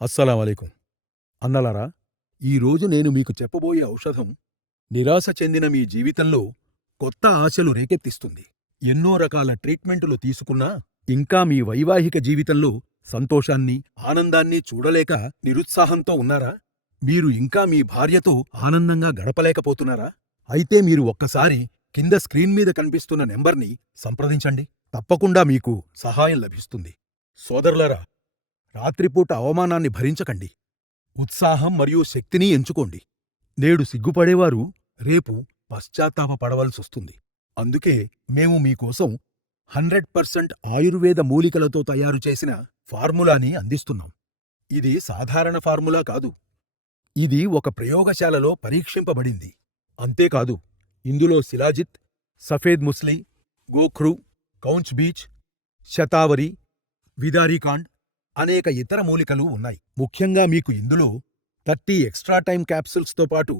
అస్సలామలైకుం. అన్నలారా, ఈరోజు నేను మీకు చెప్పబోయే ఔషధం నిరాశ చెందిన మీ జీవితంలో కొత్త ఆశలు రేకెత్తిస్తుంది. ఎన్నో రకాల ట్రీట్మెంటులు తీసుకున్నా ఇంకా మీ వైవాహిక జీవితంలో సంతోషాన్ని, ఆనందాన్ని చూడలేక నిరుత్సాహంతో ఉన్నారా? మీరు ఇంకా మీ భార్యతో ఆనందంగా గడపలేకపోతున్నారా? అయితే మీరు ఒక్కసారి కింద స్క్రీన్ మీద కనిపిస్తున్న నెంబర్ని సంప్రదించండి. తప్పకుండా మీకు సహాయం లభిస్తుంది. సోదరులారా, రాత్రిపూట అవమానాన్ని భరించకండి. ఉత్సాహం మరియు శక్తిని ఎంచుకోండి. నేడు సిగ్గుపడేవారు రేపు పశ్చాత్తాపపడవలసొస్తుంది. అందుకే మేము మీకోసం 100% ఆయుర్వేద మూలికలతో తయారుచేసిన ఫార్ములాని అందిస్తున్నాం. ఇది సాధారణ ఫార్ములా కాదు. ఇది ఒక ప్రయోగశాలలో పరీక్షింపబడింది. అంతేకాదు, ఇందులో శిలాజిత్, సఫేద్ ముస్లి, గోఖ్రు, కౌంచ్ బీచ్, శతావరి, విదారీకాండ్ అనేక ఇతర మూలికలు ఉన్నాయి. ముఖ్యంగా మీకు ఇందులో 30 ఎక్స్ట్రా టైం క్యాప్సూల్స్తో పాటు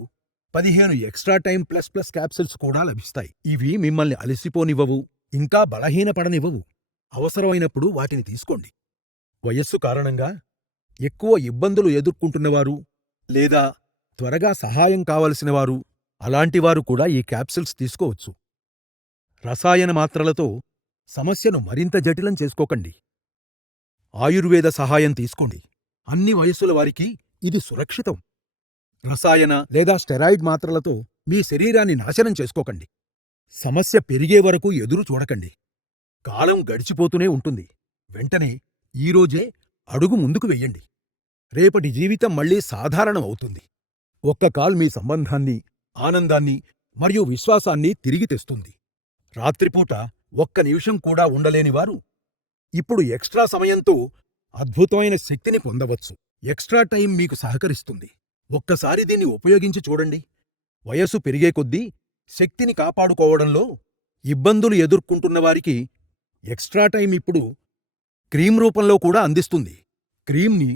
15 ఎక్స్ట్రా టైం ప్లస్ క్యాప్సూల్స్ కూడా లభిస్తాయి. ఇవి మిమ్మల్ని అలసిపోనివ్వవు, ఇంకా బలహీనపడనివ్వవు. అవసరమైనప్పుడు వాటిని తీసుకోండి. వయస్సు కారణంగా ఎక్కువ ఇబ్బందులు ఎదుర్కొంటున్నవారు లేదా త్వరగా సహాయం కావలసినవారు, అలాంటివారు కూడా ఈ క్యాప్సూల్స్ తీసుకోవచ్చు. రసాయన మాత్రలతో సమస్యను మరింత జటిలం చేసుకోకండి. ఆయుర్వేద సహాయం తీసుకోండి. అన్ని వయస్సుల వారికి ఇది సురక్షితం. రసాయన లేదా స్టెరాయిడ్ మాత్రలతో మీ శరీరాన్ని నాశనం చేసుకోకండి. సమస్య పెరిగే వరకు ఎదురు చూడకండి. కాలం గడిచిపోతూనే ఉంటుంది. వెంటనే ఈరోజే అడుగు ముందుకు వెయ్యండి. రేపటి జీవితం మళ్లీ సాధారణం అవుతుంది. ఒక్క కాల్ మీ సంబంధాన్ని, ఆనందాన్ని మరియు విశ్వాసాన్ని తిరిగి తెస్తుంది. రాత్రిపూట ఒక్క నిమిషం కూడా ఉండలేనివారు ఇప్పుడు ఎక్స్ట్రా సమయంతో అద్భుతమైన శక్తిని పొందవచ్చు. ఎక్స్ట్రా టైం మీకు సహకరిస్తుంది. ఒక్కసారి దీన్ని ఉపయోగించి చూడండి. వయసు పెరిగే కొద్దీ శక్తిని కాపాడుకోవడంలో ఇబ్బందులు ఎదుర్కొంటున్నవారికి ఎక్స్ట్రా టైం ఇప్పుడు క్రీం రూపంలో కూడా అందిస్తుంది. క్రీంని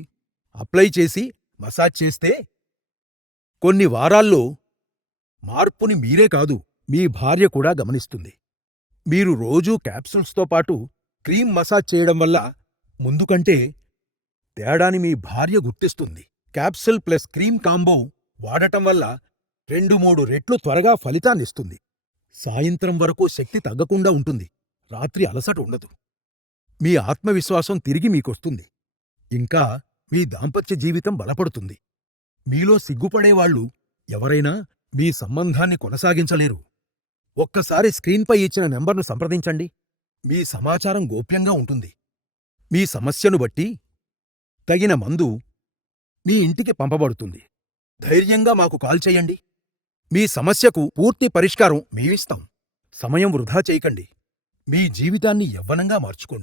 అప్లై చేసి మసాజ్ చేస్తే కొన్ని వారాల్లో మార్పుని మీరే కాదు, మీ భార్య కూడా గమనిస్తుంది. మీరు రోజూ క్యాప్సూల్స్తో పాటు క్రీం మసాజ్ చేయడం వల్ల ముందు కంటే తేడాని మీ భార్య గుర్తిస్తుంది. క్యాప్సూల్ ప్లస్ క్రీం కాంబో వాడటం వల్ల 2-3 రెట్లు త్వరగా ఫలితాన్నిస్తుంది. సాయంత్రం వరకు శక్తి తగ్గకుండా ఉంటుంది. రాత్రి అలసట ఉండదు. మీ ఆత్మవిశ్వాసం తిరిగి మీకొస్తుంది. ఇంకా మీ దాంపత్య జీవితం బలపడుతుంది. మీలో సిగ్గుపడేవాళ్లు ఎవరైనా మీ సంబంధాన్ని కొనసాగించలేరు. ఒక్కసారి స్క్రీన్పై ఇచ్చిన నెంబర్ను సంప్రదించండి. మీ సమాచారం గోప్యంగా ఉంటుంది. మీ సమస్యను బట్టి తగిన మందు మీ ఇంటికి పంపబడుతుంది. ధైర్యంగా మాకు కాల్ చేయండి. మీ సమస్యకు పూర్తి పరిష్కారం మేమిస్తాం. సమయం వృధా చేయకండి. మీ జీవితాన్ని యవ్వనంగా మార్చుకోండి.